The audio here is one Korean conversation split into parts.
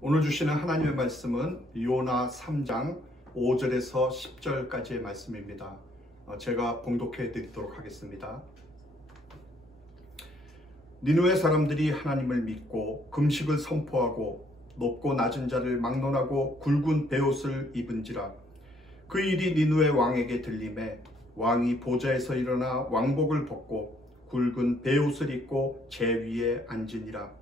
오늘 주시는 하나님의 말씀은 요나 3장 5절에서 10절까지의 말씀입니다. 제가 봉독해 드리도록 하겠습니다. 니느웨 사람들이 하나님을 믿고 금식을 선포하고 높고 낮은 자를 막론하고 굵은 베옷을 입은지라. 그 일이 니느웨 왕에게 들림에 왕이 보좌에서 일어나 왕복을 벗고 굵은 베옷을 입고 제 위에 앉으니라.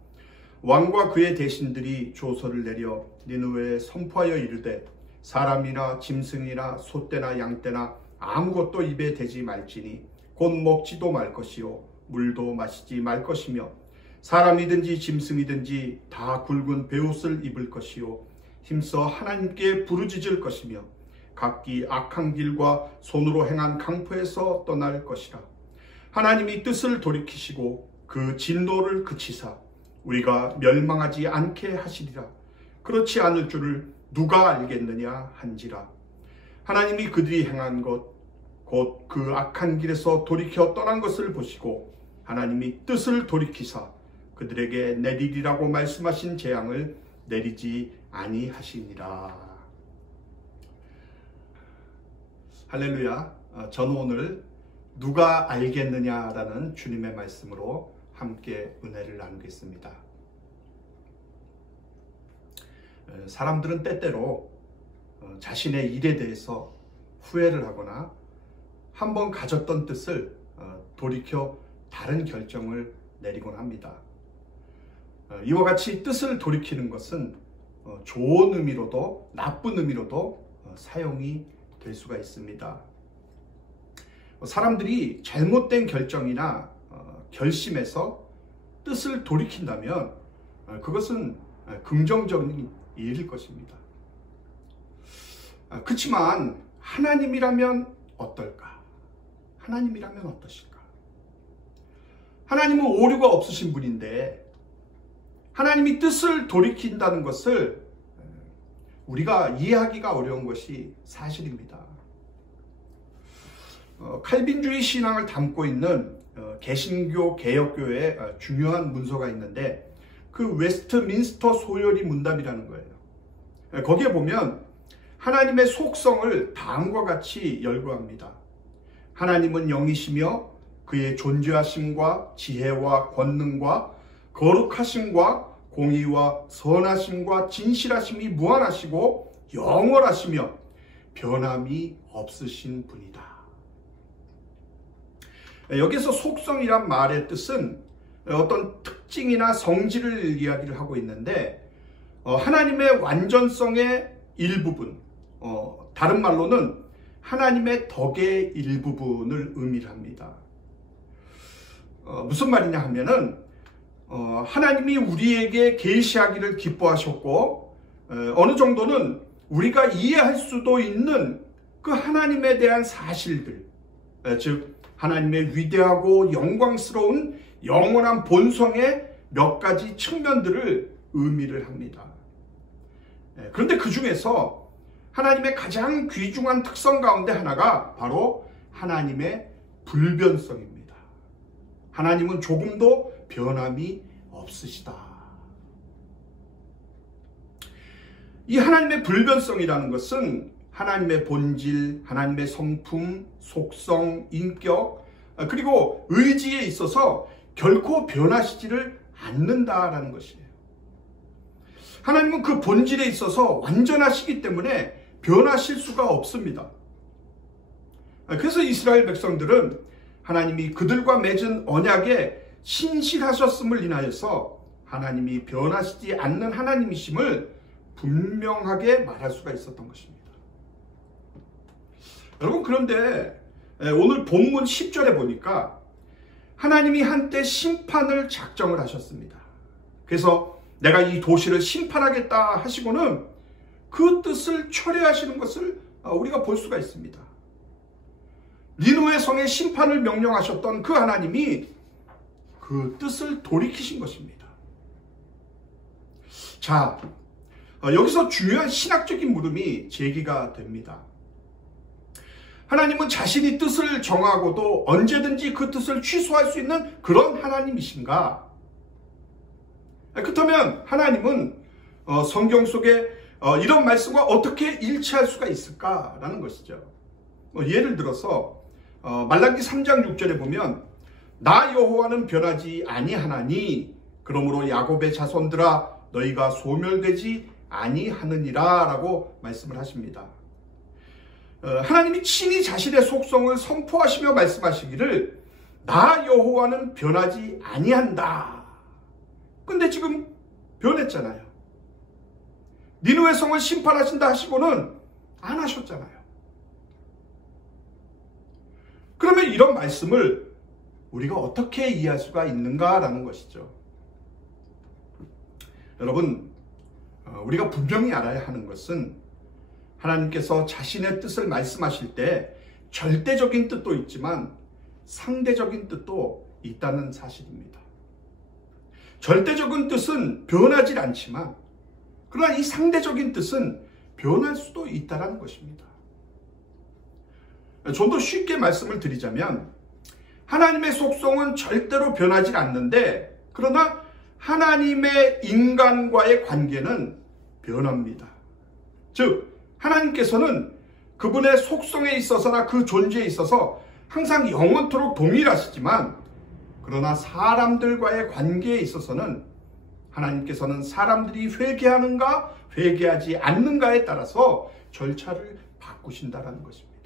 왕과 그의 대신들이 조서를 내려 니느웨에 선포하여 이르되 사람이나 짐승이나 소떼나 양떼나 아무것도 입에 대지 말지니 곧 먹지도 말 것이요 물도 마시지 말 것이며 사람이든지 짐승이든지 다 굵은 베옷을 입을 것이요 힘써 하나님께 부르짖을 것이며 각기 악한 길과 손으로 행한 강포에서 떠날 것이라. 하나님이 뜻을 돌이키시고 그 진노를 그치사 우리가 멸망하지 않게 하시리라. 그렇지 않을 줄을 누가 알겠느냐 한지라. 하나님이 그들이 행한 것 곧 그 악한 길에서 돌이켜 떠난 것을 보시고 하나님이 뜻을 돌이키사 그들에게 내리리라고 말씀하신 재앙을 내리지 아니하시니라. 할렐루야. 저는 오늘 누가 알겠느냐라는 주님의 말씀으로 함께 은혜를 나누겠습니다. 사람들은 때때로 자신의 일에 대해서 후회를 하거나 한번 가졌던 뜻을 돌이켜 다른 결정을 내리곤 합니다. 이와 같이 뜻을 돌이키는 것은 좋은 의미로도 나쁜 의미로도 사용이 될 수가 있습니다. 사람들이 잘못된 결정이나 결심에서 뜻을 돌이킨다면 그것은 긍정적인 일일 것입니다. 그렇지만 하나님이라면 어떨까? 하나님이라면 어떠실까? 하나님은 오류가 없으신 분인데 하나님이 뜻을 돌이킨다는 것을 우리가 이해하기가 어려운 것이 사실입니다. 칼빈주의 신앙을 담고 있는 개신교 개혁교회의 중요한 문서가 있는데 그 웨스트민스터 소요리 문답이라는 거예요. 거기에 보면 하나님의 속성을 다음과 같이 열거합니다. 하나님은 영이시며 그의 존재하심과 지혜와 권능과 거룩하심과 공의와 선하심과 진실하심이 무한하시고 영원하시며 변함이 없으신 분이다. 여기서 속성이란 말의 뜻은 어떤 특징이나 성질을 이야기를 하고 있는데 하나님의 완전성의 일부분, 다른 말로는 하나님의 덕의 일부분을 의미를 합니다. 무슨 말이냐 하면은 하나님이 우리에게 계시하기를 기뻐하셨고 어느 정도는 우리가 이해할 수도 있는 그 하나님에 대한 사실들, 즉 하나님의 위대하고 영광스러운 영원한 본성의 몇 가지 측면들을 의미를 합니다. 그런데 그 중에서 하나님의 가장 귀중한 특성 가운데 하나가 바로 하나님의 불변성입니다. 하나님은 조금도 변함이 없으시다. 이 하나님의 불변성이라는 것은 하나님의 본질, 하나님의 성품, 속성, 인격, 그리고 의지에 있어서 결코 변하시지를 않는다라는 것이에요. 하나님은 그 본질에 있어서 완전하시기 때문에 변하실 수가 없습니다. 그래서 이스라엘 백성들은 하나님이 그들과 맺은 언약에 신실하셨음을 인하여서 하나님이 변하시지 않는 하나님이심을 분명하게 말할 수가 있었던 것입니다. 여러분, 그런데 오늘 본문 10절에 보니까 하나님이 한때 심판을 작정을 하셨습니다. 그래서 내가 이 도시를 심판하겠다 하시고는 그 뜻을 철회하시는 것을 우리가 볼 수가 있습니다. 니느웨 성의 심판을 명령하셨던 그 하나님이 그 뜻을 돌이키신 것입니다. 자, 여기서 중요한 신학적인 물음이 제기가 됩니다. 하나님은 자신이 뜻을 정하고도 언제든지 그 뜻을 취소할 수 있는 그런 하나님이신가? 그렇다면 하나님은 성경 속에 이런 말씀과 어떻게 일치할 수가 있을까라는 것이죠. 예를 들어서 말라기 3장 6절에 보면 나 여호와는 변하지 아니하나니 그러므로 야곱의 자손들아 너희가 소멸되지 아니하느니라 라고 말씀을 하십니다. 하나님이 친히 자신의 속성을 선포하시며 말씀하시기를 나 여호와는 변하지 아니한다. 근데 지금 변했잖아요. 니느웨 성을 심판하신다 하시고는 안 하셨잖아요. 그러면 이런 말씀을 우리가 어떻게 이해할 수가 있는가라는 것이죠. 여러분, 우리가 분명히 알아야 하는 것은 하나님께서 자신의 뜻을 말씀하실 때 절대적인 뜻도 있지만 상대적인 뜻도 있다는 사실입니다. 절대적인 뜻은 변하지 않지만 그러나 이 상대적인 뜻은 변할 수도 있다는 것입니다. 좀 더 쉽게 말씀을 드리자면 하나님의 속성은 절대로 변하지 않는데 그러나 하나님의 인간과의 관계는 변합니다. 즉 하나님께서는 그분의 속성에 있어서나 그 존재에 있어서 항상 영원토록 동일하시지만 그러나 사람들과의 관계에 있어서는 하나님께서는 사람들이 회개하는가 회개하지 않는가에 따라서 절차를 바꾸신다는 것입니다.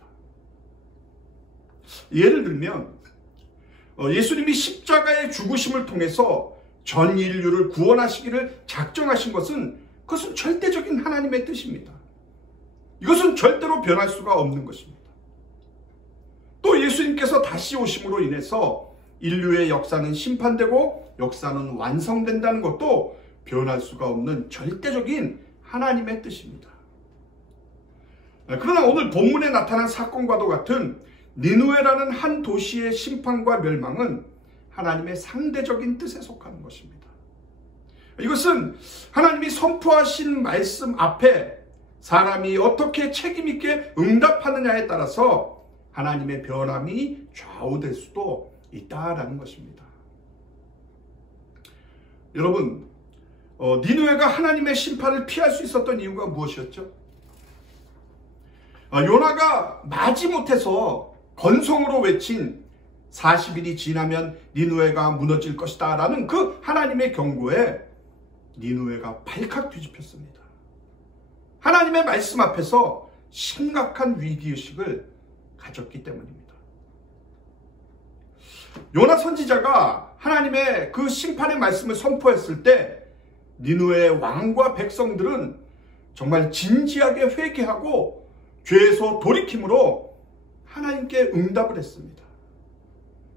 예를 들면 예수님이 십자가의 죽으심을 통해서 전 인류를 구원하시기를 작정하신 것은 그것은 절대적인 하나님의 뜻입니다. 이것은 절대로 변할 수가 없는 것입니다. 또 예수님께서 다시 오심으로 인해서 인류의 역사는 심판되고 역사는 완성된다는 것도 변할 수가 없는 절대적인 하나님의 뜻입니다. 그러나 오늘 본문에 나타난 사건과도 같은 니느웨라는 한 도시의 심판과 멸망은 하나님의 상대적인 뜻에 속하는 것입니다. 이것은 하나님이 선포하신 말씀 앞에 사람이 어떻게 책임있게 응답하느냐에 따라서 하나님의 변함이 좌우될 수도 있다라는 것입니다. 여러분, 니느웨가 하나님의 심판을 피할 수 있었던 이유가 무엇이었죠? 요나가 마지못해서 건성으로 외친 40일이 지나면 니느웨가 무너질 것이다 라는 그 하나님의 경고에 니느웨가 발칵 뒤집혔습니다. 하나님의 말씀 앞에서 심각한 위기의식을 가졌기 때문입니다. 요나 선지자가 하나님의 그 심판의 말씀을 선포했을 때 니느웨의 왕과 백성들은 정말 진지하게 회개하고 죄에서 돌이킴으로 하나님께 응답을 했습니다.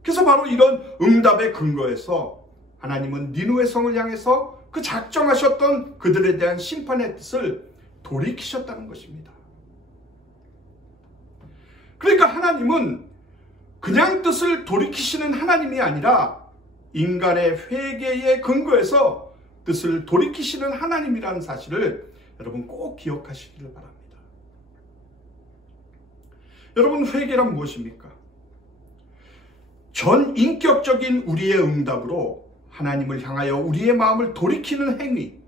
그래서 바로 이런 응답의 근거에서 하나님은 니느웨 성을 향해서 그 작정하셨던 그들에 대한 심판의 뜻을 돌이키셨다는 것입니다. 그러니까 하나님은 그냥 뜻을 돌이키시는 하나님이 아니라 인간의 회개의 근거에서 뜻을 돌이키시는 하나님이라는 사실을 여러분 꼭 기억하시기를 바랍니다. 여러분, 회개란 무엇입니까? 전 인격적인 우리의 응답으로 하나님을 향하여 우리의 마음을 돌이키는 행위,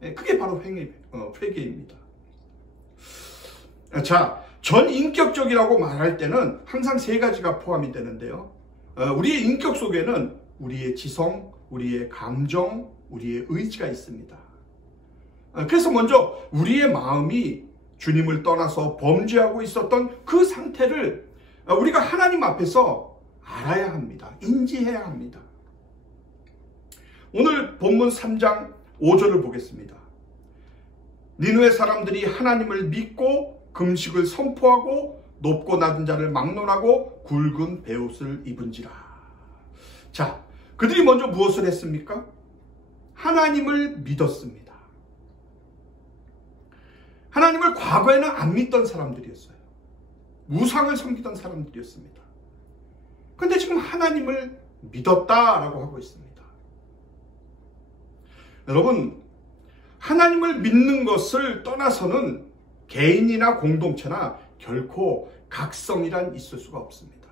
그게 바로 회개입니다. 자, 전 인격적이라고 말할 때는 항상 세 가지가 포함이 되는데요. 우리의 인격 속에는 우리의 지성, 우리의 감정, 우리의 의지가 있습니다. 그래서 먼저 우리의 마음이 주님을 떠나서 범죄하고 있었던 그 상태를 우리가 하나님 앞에서 알아야 합니다. 인지해야 합니다. 오늘 본문 3장 5절을 보겠습니다. 니느웨 사람들이 하나님을 믿고 금식을 선포하고 높고 낮은 자를 막론하고 굵은 베옷을 입은지라. 자, 그들이 먼저 무엇을 했습니까? 하나님을 믿었습니다. 하나님을 과거에는 안 믿던 사람들이었어요. 우상을 섬기던 사람들이었습니다. 그런데 지금 하나님을 믿었다라고 하고 있습니다. 여러분, 하나님을 믿는 것을 떠나서는 개인이나 공동체나 결코 각성이란 있을 수가 없습니다.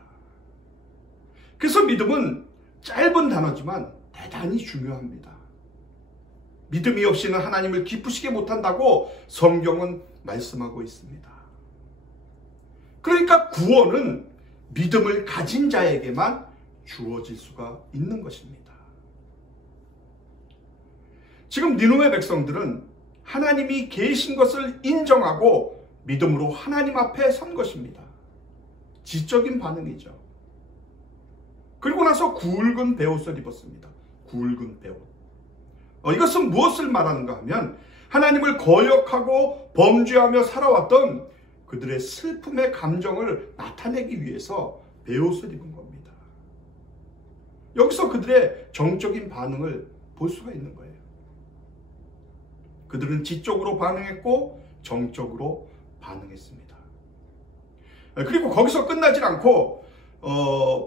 그래서 믿음은 짧은 단어지만 대단히 중요합니다. 믿음이 없이는 하나님을 기쁘시게 못한다고 성경은 말씀하고 있습니다. 그러니까 구원은 믿음을 가진 자에게만 주어질 수가 있는 것입니다. 지금 니느웨 백성들은 하나님이 계신 것을 인정하고 믿음으로 하나님 앞에 선 것입니다. 지적인 반응이죠. 그리고 나서 굵은 베옷을 입었습니다. 굵은 베옷. 이것은 무엇을 말하는가 하면 하나님을 거역하고 범죄하며 살아왔던 그들의 슬픔의 감정을 나타내기 위해서 베옷을 입은 겁니다. 여기서 그들의 정적인 반응을 볼 수가 있는 거예요. 그들은 지적으로 반응했고 정적으로 반응했습니다. 그리고 거기서 끝나질 않고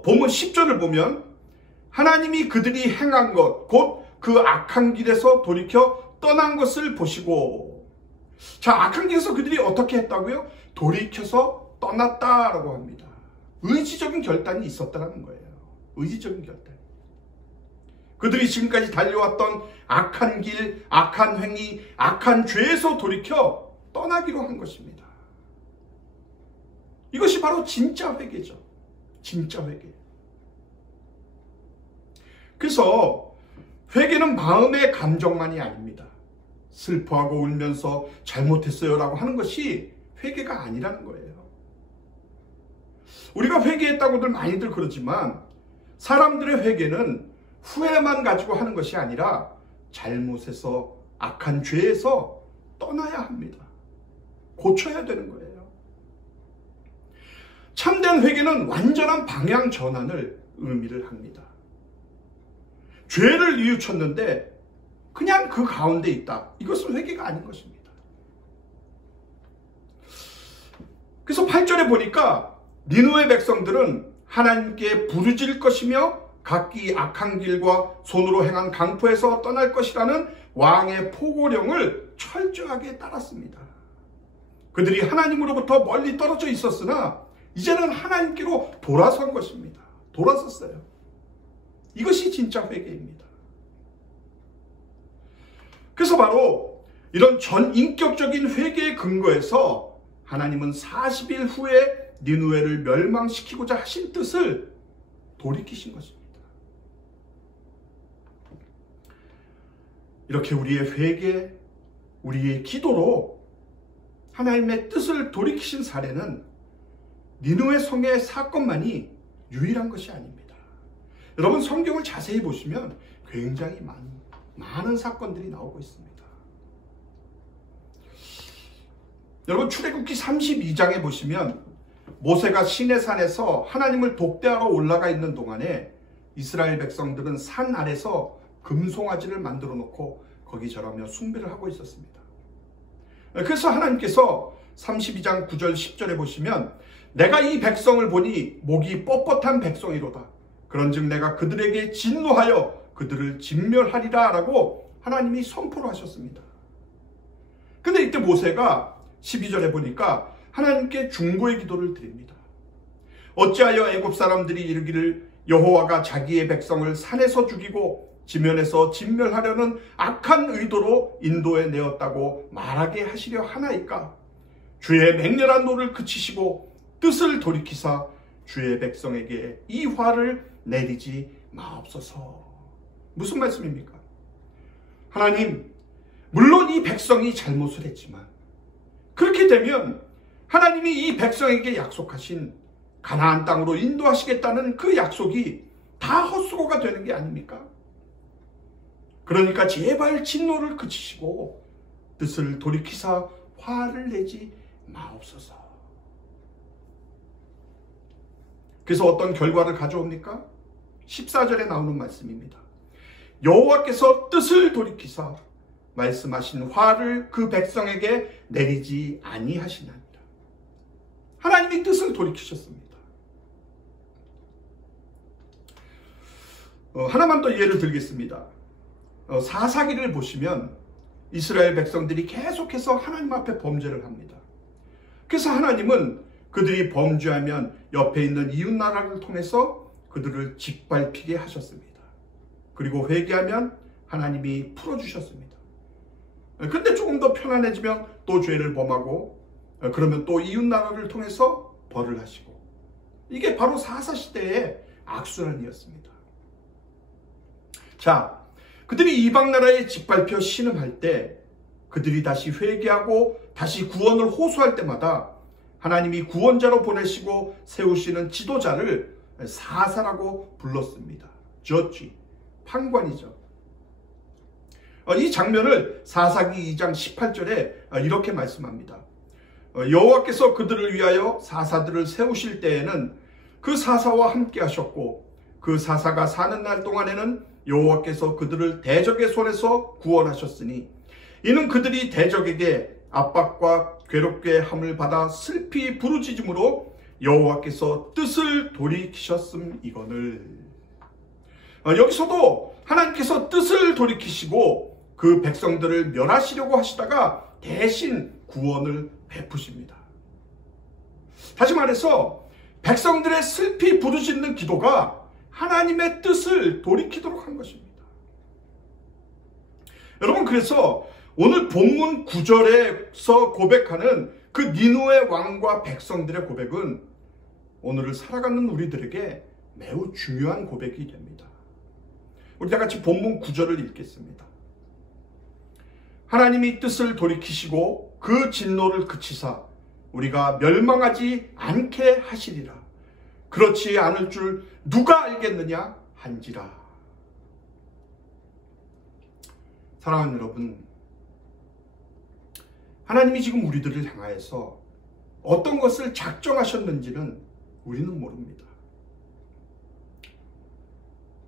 본문 10절을 보면 하나님이 그들이 행한 것, 곧 그 악한 길에서 돌이켜 떠난 것을 보시고, 자, 악한 길에서 그들이 어떻게 했다고요? 돌이켜서 떠났다라고 합니다. 의지적인 결단이 있었다는 거예요. 의지적인 결단. 그들이 지금까지 달려왔던 악한 길, 악한 행위, 악한 죄에서 돌이켜 떠나기로 한 것입니다. 이것이 바로 진짜 회개죠. 진짜 회개. 그래서 회개는 마음의 감정만이 아닙니다. 슬퍼하고 울면서 잘못했어요 라고 하는 것이 회개가 아니라는 거예요. 우리가 회개했다고들 많이들 그러지만 사람들의 회개는 후회만 가지고 하는 것이 아니라 잘못에서, 악한 죄에서 떠나야 합니다. 고쳐야 되는 거예요. 참된 회개는 완전한 방향 전환을 의미를 합니다. 죄를 뉘우쳤는데 그냥 그 가운데 있다. 이것은 회개가 아닌 것입니다. 그래서 8절에 보니까 니느웨 백성들은 하나님께 부르짖을 것이며 각기 악한 길과 손으로 행한 강포에서 떠날 것이라는 왕의 포고령을 철저하게 따랐습니다. 그들이 하나님으로부터 멀리 떨어져 있었으나 이제는 하나님께로 돌아선 것입니다. 돌아섰어요. 이것이 진짜 회개입니다. 그래서 바로 이런 전인격적인 회개의 근거에서 하나님은 40일 후에 니느웨를 멸망시키고자 하신 뜻을 돌이키신 것입니다. 이렇게 우리의 회개, 우리의 기도로 하나님의 뜻을 돌이키신 사례는 니느웨 성의 사건만이 유일한 것이 아닙니다. 여러분 성경을 자세히 보시면 굉장히 많은 사건들이 나오고 있습니다. 여러분 출애굽기 32장에 보시면 모세가 시내산에서 하나님을 독대하러 올라가 있는 동안에 이스라엘 백성들은 산 아래서 금송아지를 만들어 놓고 거기 절하며 숭배를 하고 있었습니다. 그래서 하나님께서 32장 9절 10절에 보시면 내가 이 백성을 보니 목이 뻣뻣한 백성이로다. 그런즉 내가 그들에게 진노하여 그들을 진멸하리라 라고 하나님이 선포를 하셨습니다. 근데 이때 모세가 12절에 보니까 하나님께 중보의 기도를 드립니다. 어찌하여 애굽 사람들이 이르기를 여호와가 자기의 백성을 산에서 죽이고 지면에서 진멸하려는 악한 의도로 인도해 내었다고 말하게 하시려 하나이까? 주의 맹렬한 노를 그치시고 뜻을 돌이키사 주의 백성에게 이 화를 내리지 마옵소서. 무슨 말씀입니까? 하나님, 물론 이 백성이 잘못을 했지만 그렇게 되면 하나님이 이 백성에게 약속하신 가나안 땅으로 인도하시겠다는 그 약속이 다 헛수고가 되는 게 아닙니까? 그러니까 제발 진노를 그치시고 뜻을 돌이키사 화를 내지 마옵소서. 그래서 어떤 결과를 가져옵니까? 14절에 나오는 말씀입니다. 여호와께서 뜻을 돌이키사 말씀하신 화를 그 백성에게 내리지 아니하시나니라. 하나님이 뜻을 돌이키셨습니다. 하나만 더 예를 들겠습니다. 사사기를 보시면 이스라엘 백성들이 계속해서 하나님 앞에 범죄를 합니다. 그래서 하나님은 그들이 범죄하면 옆에 있는 이웃나라를 통해서 그들을 짓밟히게 하셨습니다. 그리고 회개하면 하나님이 풀어주셨습니다. 근데 조금 더 편안해지면 또 죄를 범하고 그러면 또 이웃나라를 통해서 벌을 하시고, 이게 바로 사사시대의 악순환이었습니다. 자, 그들이 이방나라에 짓밟혀 신음할 때, 그들이 다시 회개하고 다시 구원을 호소할 때마다 하나님이 구원자로 보내시고 세우시는 지도자를 사사라고 불렀습니다. 저지, 판관이죠. 이 장면을 사사기 2장 18절에 이렇게 말씀합니다. 여호와께서 그들을 위하여 사사들을 세우실 때에는 그 사사와 함께 하셨고, 그 사사가 사는 날 동안에는 여호와께서 그들을 대적의 손에서 구원하셨으니, 이는 그들이 대적에게 압박과 괴롭게 함을 받아 슬피 부르짖음으로 여호와께서 뜻을 돌이키셨음이거늘. 여기서도 하나님께서 뜻을 돌이키시고 그 백성들을 멸하시려고 하시다가 대신 구원을 베푸십니다. 다시 말해서 백성들의 슬피 부르짖는 기도가 하나님의 뜻을 돌이키도록 한 것입니다. 여러분, 그래서 오늘 본문 9절에서 고백하는 그 니느웨 왕과 백성들의 고백은 오늘을 살아가는 우리들에게 매우 중요한 고백이 됩니다. 우리 다 같이 본문 9절을 읽겠습니다. 하나님이 뜻을 돌이키시고 그 진노를 그치사 우리가 멸망하지 않게 하시리라. 그렇지 않을 줄 누가 알겠느냐 한지라. 사랑하는 여러분, 하나님이 지금 우리들을 향하여서 어떤 것을 작정하셨는지는 우리는 모릅니다.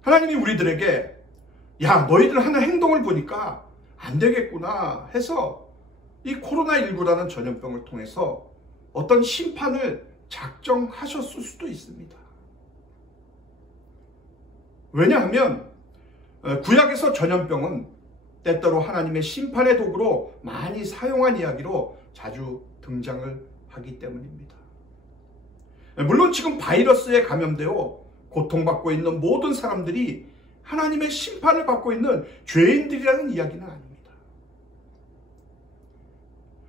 하나님이 우리들에게 야, 너희들 하는 행동을 보니까 안 되겠구나 해서 이 코로나19라는 전염병을 통해서 어떤 심판을 작정하셨을 수도 있습니다. 왜냐하면 구약에서 전염병은 때때로 하나님의 심판의 도구로 많이 사용한 이야기로 자주 등장을 하기 때문입니다. 물론 지금 바이러스에 감염되어 고통받고 있는 모든 사람들이 하나님의 심판을 받고 있는 죄인들이라는 이야기는 아닙니다.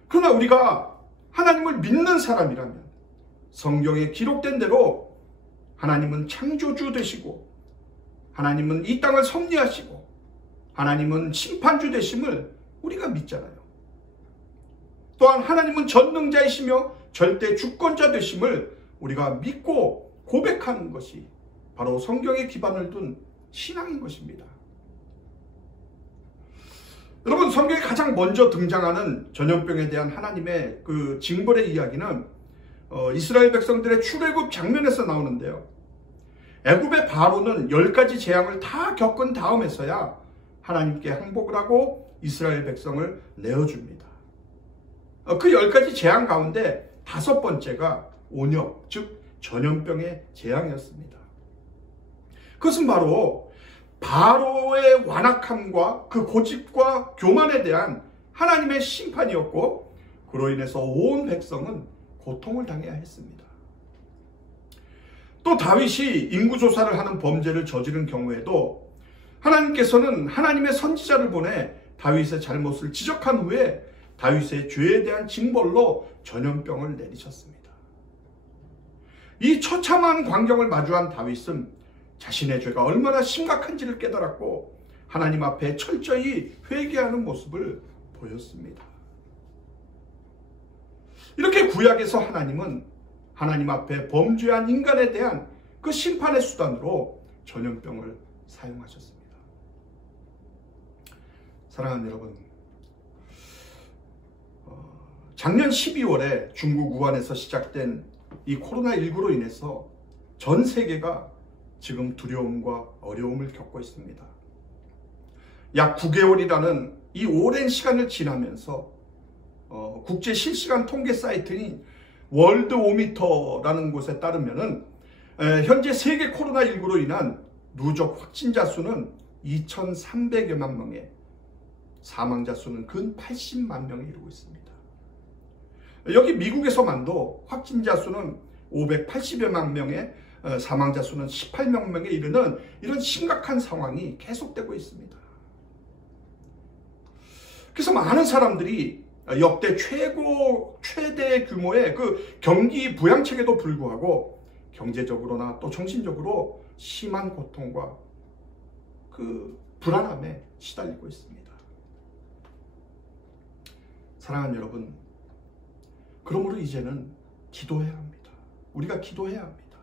그러나 우리가 하나님을 믿는 사람이라면 성경에 기록된 대로 하나님은 창조주 되시고 하나님은 이 땅을 섭리하시고 하나님은 심판주 되심을 우리가 믿잖아요. 또한 하나님은 전능자이시며 절대 주권자 되심을 우리가 믿고 고백하는 것이 바로 성경에 기반을 둔 신앙인 것입니다. 여러분, 성경에 가장 먼저 등장하는 전염병에 대한 하나님의 그 징벌의 이야기는 이스라엘 백성들의 출애굽 장면에서 나오는데요. 애굽의 바로는 10가지 재앙을 다 겪은 다음에서야 하나님께 항복을 하고 이스라엘 백성을 내어줍니다. 그 10가지 재앙 가운데 5번째가 온역, 즉 전염병의 재앙이었습니다. 그것은 바로 바로의 완악함과 그 고집과 교만에 대한 하나님의 심판이었고, 그로 인해서 온 백성은 고통을 당해야 했습니다. 또 다윗이 인구조사를 하는 범죄를 저지른 경우에도 하나님께서는 하나님의 선지자를 보내 다윗의 잘못을 지적한 후에 다윗의 죄에 대한 징벌로 전염병을 내리셨습니다. 이 처참한 광경을 마주한 다윗은 자신의 죄가 얼마나 심각한지를 깨달았고 하나님 앞에 철저히 회개하는 모습을 보였습니다. 이렇게 구약에서 하나님은 하나님 앞에 범죄한 인간에 대한 그 심판의 수단으로 전염병을 사용하셨습니다. 사랑하는 여러분, 작년 12월에 중국 우한에서 시작된 이 코로나19로 인해서 전 세계가 지금 두려움과 어려움을 겪고 있습니다. 약 9개월이라는 이 오랜 시간을 지나면서 국제 실시간 통계 사이트인 월드오미터라는 곳에 따르면은 현재 세계 코로나19로 인한 누적 확진자 수는 2,300여만 명에 사망자 수는 근 80만 명에 이르고 있습니다. 여기 미국에서만도 확진자 수는 580여만 명에 사망자 수는 18만 명에 이르는 이런 심각한 상황이 계속되고 있습니다. 그래서 많은 사람들이 역대 최대 규모의 그 경기 부양책에도 불구하고 경제적으로나 또 정신적으로 심한 고통과 그 불안함에 시달리고 있습니다. 사랑하는 여러분, 그러므로 이제는 기도해야 합니다. 우리가 기도해야 합니다.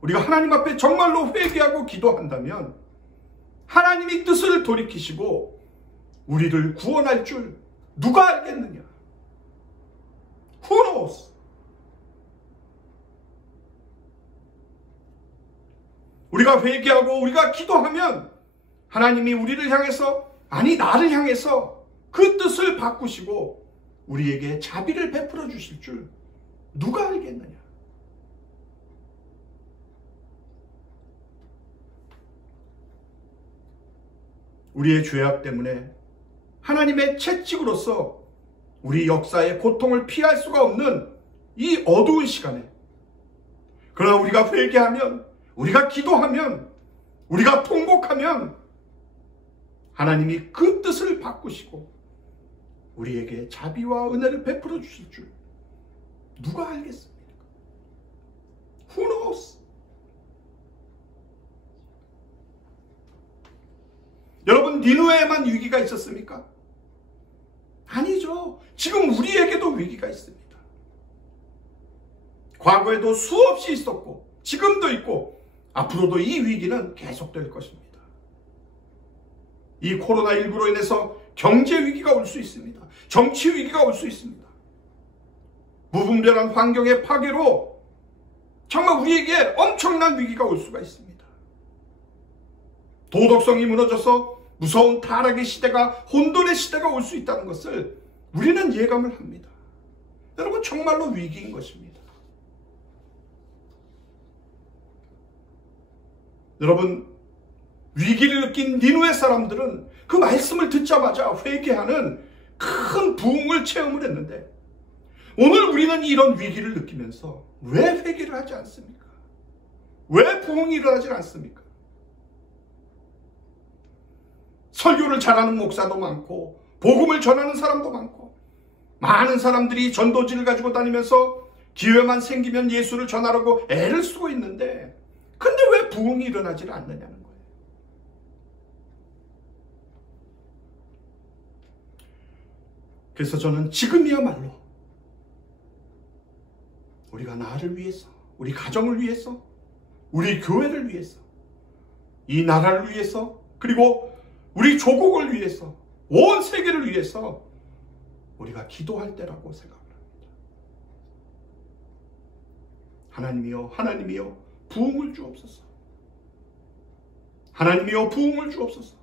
우리가 하나님 앞에 정말로 회개하고 기도한다면 하나님이 뜻을 돌이키시고 우리를 구원할 줄 누가 알겠느냐? Who knows? 우리가 회개하고 우리가 기도하면 하나님이 우리를 향해서, 아니 나를 향해서 그 뜻을 바꾸시고 우리에게 자비를 베풀어 주실 줄 누가 알겠느냐? 우리의 죄악 때문에 하나님의 채찍으로서 우리 역사의 고통을 피할 수가 없는 이 어두운 시간에, 그러나 우리가 회개하면, 우리가 기도하면, 우리가 통곡하면 하나님이 그 뜻을 바꾸시고 우리에게 자비와 은혜를 베풀어 주실 줄 누가 알겠습니까? Who knows? 여러분, 니느웨에만 위기가 있었습니까? 아니죠. 지금 우리에게도 위기가 있습니다. 과거에도 수없이 있었고 지금도 있고 앞으로도 이 위기는 계속될 것입니다. 이 코로나19로 인해서 경제 위기가 올 수 있습니다. 정치 위기가 올 수 있습니다. 무분별한 환경의 파괴로 정말 우리에게 엄청난 위기가 올 수가 있습니다. 도덕성이 무너져서 무서운 타락의 시대가, 혼돈의 시대가 올 수 있다는 것을 우리는 예감을 합니다. 여러분, 정말로 위기인 것입니다. 여러분, 위기를 느낀 니느웨 사람들은 그 말씀을 듣자마자 회개하는 큰 부흥을 체험을 했는데, 오늘 우리는 이런 위기를 느끼면서 왜 회개를 하지 않습니까? 왜 부흥이 일어나지 않습니까? 설교를 잘하는 목사도 많고 복음을 전하는 사람도 많고 많은 사람들이 전도지를 가지고 다니면서 기회만 생기면 예수를 전하라고 애를 쓰고 있는데, 근데 왜 부흥이 일어나지 않느냐는 거예요. 그래서 저는 지금이야말로 우리가 나를 위해서, 우리 가정을 위해서, 우리 교회를 위해서, 이 나라를 위해서, 그리고 우리 조국을 위해서, 온 세계를 위해서 우리가 기도할 때라고 생각합니다. 하나님이여, 하나님이여, 부흥을 주옵소서. 하나님이여, 부흥을 주옵소서.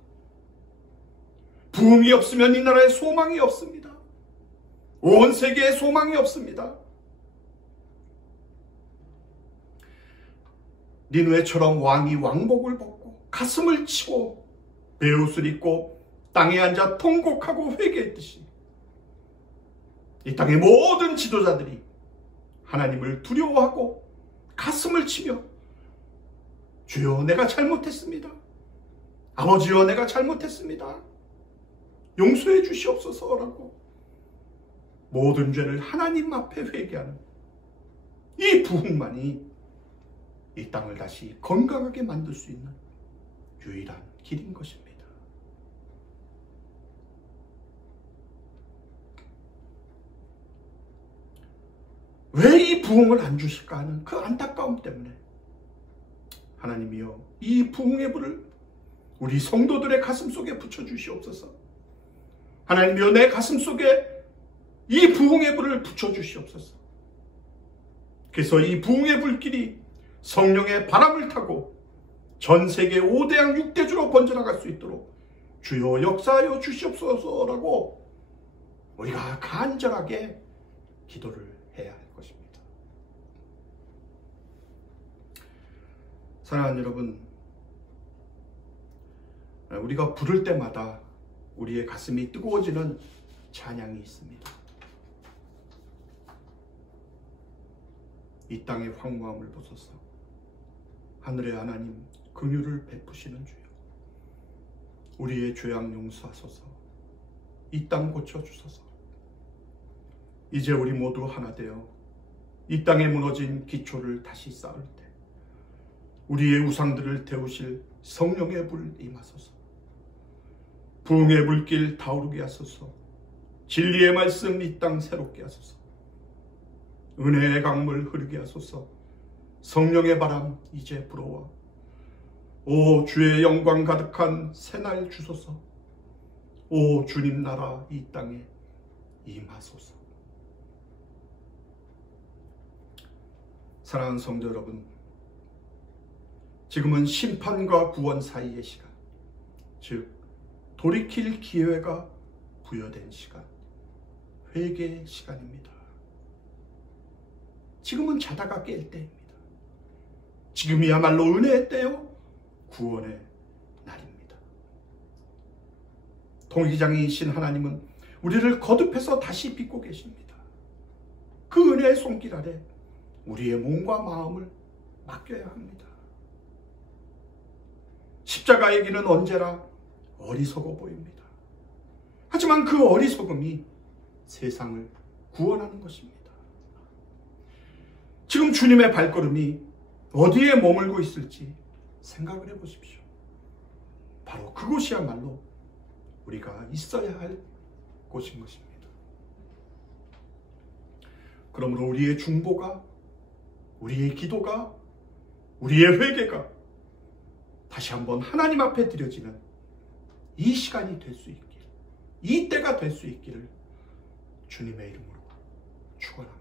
부흥이 없으면 이 나라에 소망이 없습니다. 온 세계에 소망이 없습니다. 니느웨처럼 왕이 왕복을 벗고 가슴을 치고 베옷을 입고 땅에 앉아 통곡하고 회개했듯이 이 땅의 모든 지도자들이 하나님을 두려워하고 가슴을 치며 주여, 내가 잘못했습니다. 아버지여, 내가 잘못했습니다. 용서해 주시옵소서라고 모든 죄를 하나님 앞에 회개하는 이 부흥만이 이 땅을 다시 건강하게 만들 수 있는 유일한 길인 것입니다. 왜 이 부흥을 안 주실까 하는 그 안타까움 때문에 하나님이여, 이 부흥의 불을 우리 성도들의 가슴 속에 붙여주시옵소서. 하나님이여, 내 가슴 속에 이 부흥의 불을 붙여주시옵소서. 그래서 이 부흥의 불길이 성령의 바람을 타고 전 세계 5대양 6대주로 번져나갈 수 있도록 주여 역사하여 주시옵소서라고 우리가 간절하게 기도를 해야 할 것입니다. 사랑하는 여러분, 우리가 부를 때마다 우리의 가슴이 뜨거워지는 찬양이 있습니다. 이 땅의 황무함을 보소서. 하늘의 하나님, 긍휼을 베푸시는 주여. 우리의 죄악 용서하소서. 이 땅 고쳐주소서. 이제 우리 모두 하나 되어 이 땅에 무너진 기초를 다시 쌓을 때 우리의 우상들을 태우실 성령의 불 임하소서. 부흥의 불길 타오르게 하소서. 진리의 말씀 이 땅 새롭게 하소서. 은혜의 강물 흐르게 하소서. 성령의 바람 이제 불어와 오 주의 영광 가득한 새날 주소서. 오 주님 나라 이 땅에 임하소서. 사랑하는 성도 여러분, 지금은 심판과 구원 사이의 시간, 즉 돌이킬 기회가 부여된 시간, 회개의 시간입니다. 지금은 자다가 깰 때입니다. 지금이야말로 은혜의 때요, 구원의 날입니다. 통기장이신 하나님은 우리를 거듭해서 다시 빚고 계십니다. 그 은혜의 손길 아래 우리의 몸과 마음을 맡겨야 합니다. 십자가의 길은 언제나 어리석어 보입니다. 하지만 그 어리석음이 세상을 구원하는 것입니다. 지금 주님의 발걸음이 어디에 머물고 있을지 생각을 해보십시오. 바로 그곳이야말로 우리가 있어야 할 곳인 것입니다. 그러므로 우리의 중보가, 우리의 기도가, 우리의 회개가 다시 한번 하나님 앞에 드려지는 이 시간이 될 수 있길, 이 때가 될 수 있기를 주님의 이름으로 축원합니다.